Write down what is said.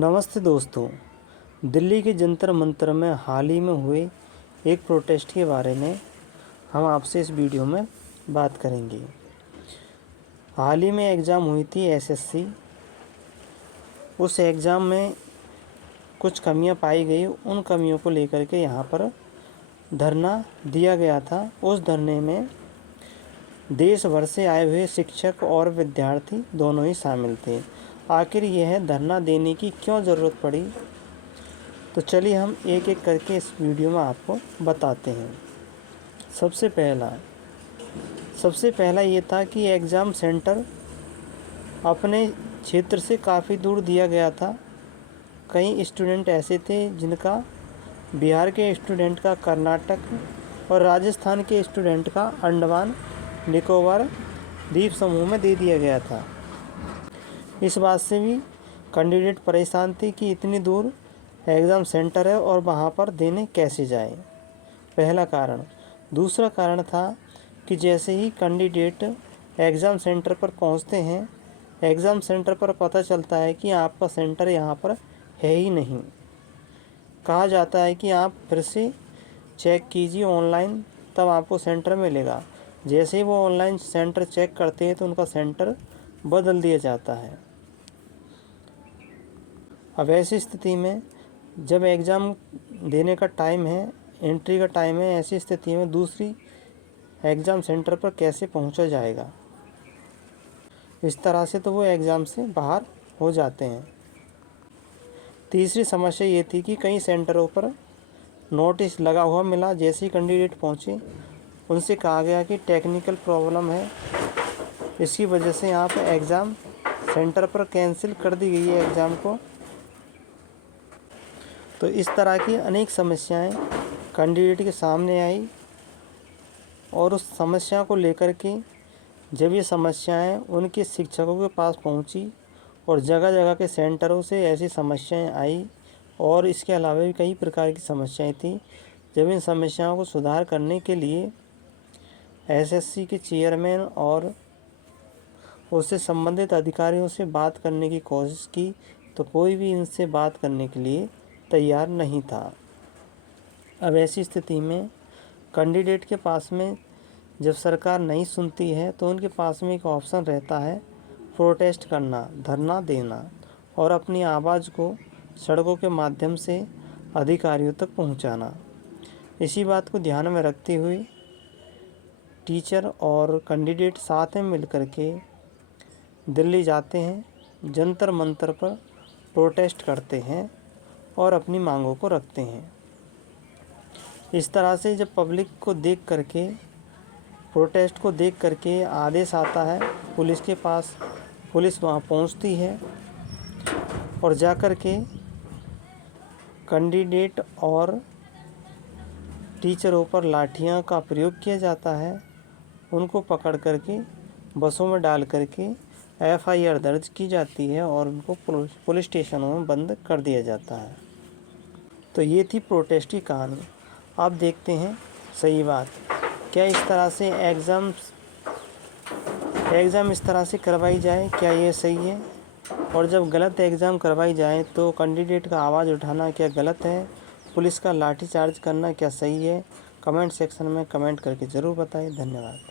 नमस्ते दोस्तों। दिल्ली के जंतर मंतर में हाल ही में हुए एक प्रोटेस्ट के बारे में हम आपसे इस वीडियो में बात करेंगे। हाल ही में एग्ज़ाम हुई थी एसएससी। उस एग्ज़ाम में कुछ कमियां पाई गई। उन कमियों को लेकर के यहाँ पर धरना दिया गया था। उस धरने में देश भर से आए हुए शिक्षक और विद्यार्थी दोनों ही शामिल थे। आखिर यह धरना देने की क्यों ज़रूरत पड़ी, तो चलिए हम एक एक करके इस वीडियो में आपको बताते हैं। सबसे पहला ये था कि एग्ज़ाम सेंटर अपने क्षेत्र से काफ़ी दूर दिया गया था। कई स्टूडेंट ऐसे थे जिनका बिहार के स्टूडेंट का कर्नाटक और राजस्थान के स्टूडेंट का अंडमान निकोबार द्वीप समूह में दे दिया गया था। इस बात से भी कैंडिडेट परेशान थे कि इतनी दूर एग्ज़ाम सेंटर है और वहाँ पर देने कैसे जाए, पहला कारण। दूसरा कारण था कि जैसे ही कैंडिडेट एग्ज़ाम सेंटर पर पहुँचते हैं, एग्ज़ाम सेंटर पर पता चलता है कि आपका सेंटर यहाँ पर है ही नहीं। कहा जाता है कि आप फिर से चेक कीजिए ऑनलाइन, तब आपको सेंटर मिलेगा। जैसे ही वो ऑनलाइन सेंटर चेक करते हैं तो उनका सेंटर बदल दिया जाता है। अब ऐसी स्थिति में जब एग्ज़ाम देने का टाइम है, एंट्री का टाइम है, ऐसी स्थिति में दूसरी एग्ज़ाम सेंटर पर कैसे पहुंचा जाएगा। इस तरह से तो वो एग्ज़ाम से बाहर हो जाते हैं। तीसरी समस्या ये थी कि कई सेंटरों पर नोटिस लगा हुआ मिला। जैसे ही कैंडिडेट पहुँचे, उनसे कहा गया कि टेक्निकल प्रॉब्लम है, इसकी वजह से यहाँ पर एग्ज़ाम सेंटर पर कैंसिल कर दी गई है एग्ज़ाम को। तो इस तरह की अनेक समस्याएं कैंडिडेट के सामने आई और उस समस्या को लेकर के जब ये समस्याएं उनके शिक्षकों के पास पहुंची और जगह जगह के सेंटरों से ऐसी समस्याएं आई और इसके अलावा भी कई प्रकार की समस्याएं थी। जब इन समस्याओं को सुधार करने के लिए एसएससी के चेयरमैन और उससे संबंधित अधिकारियों से बात करने की कोशिश की, तो कोई भी इनसे बात करने के लिए तैयार नहीं था। अब ऐसी स्थिति में कैंडिडेट के पास में जब सरकार नहीं सुनती है तो उनके पास में एक ऑप्शन रहता है प्रोटेस्ट करना, धरना देना और अपनी आवाज़ को सड़कों के माध्यम से अधिकारियों तक पहुंचाना। इसी बात को ध्यान में रखते हुए टीचर और कैंडिडेट साथ में मिलकर के दिल्ली जाते हैं, जंतर मंतर पर प्रोटेस्ट करते हैं और अपनी मांगों को रखते हैं। इस तरह से जब पब्लिक को देख करके, प्रोटेस्ट को देख करके आदेश आता है पुलिस के पास, पुलिस वहाँ पहुँचती है और जा कर के कैंडिडेट और टीचरों पर लाठियाँ का प्रयोग किया जाता है। उनको पकड़ करके बसों में डाल करके एफआईआर दर्ज की जाती है और उनको पुलिस स्टेशनों में बंद कर दिया जाता है। तो ये थी प्रोटेस्ट की कहानी। अब देखते हैं सही बात, क्या इस तरह से एग्ज़ाम इस तरह से करवाई जाए, क्या ये सही है? और जब गलत एग्ज़ाम करवाई जाए तो कैंडिडेट का आवाज़ उठाना क्या गलत है? पुलिस का लाठीचार्ज करना क्या सही है? कमेंट सेक्शन में कमेंट करके ज़रूर बताएं। धन्यवाद।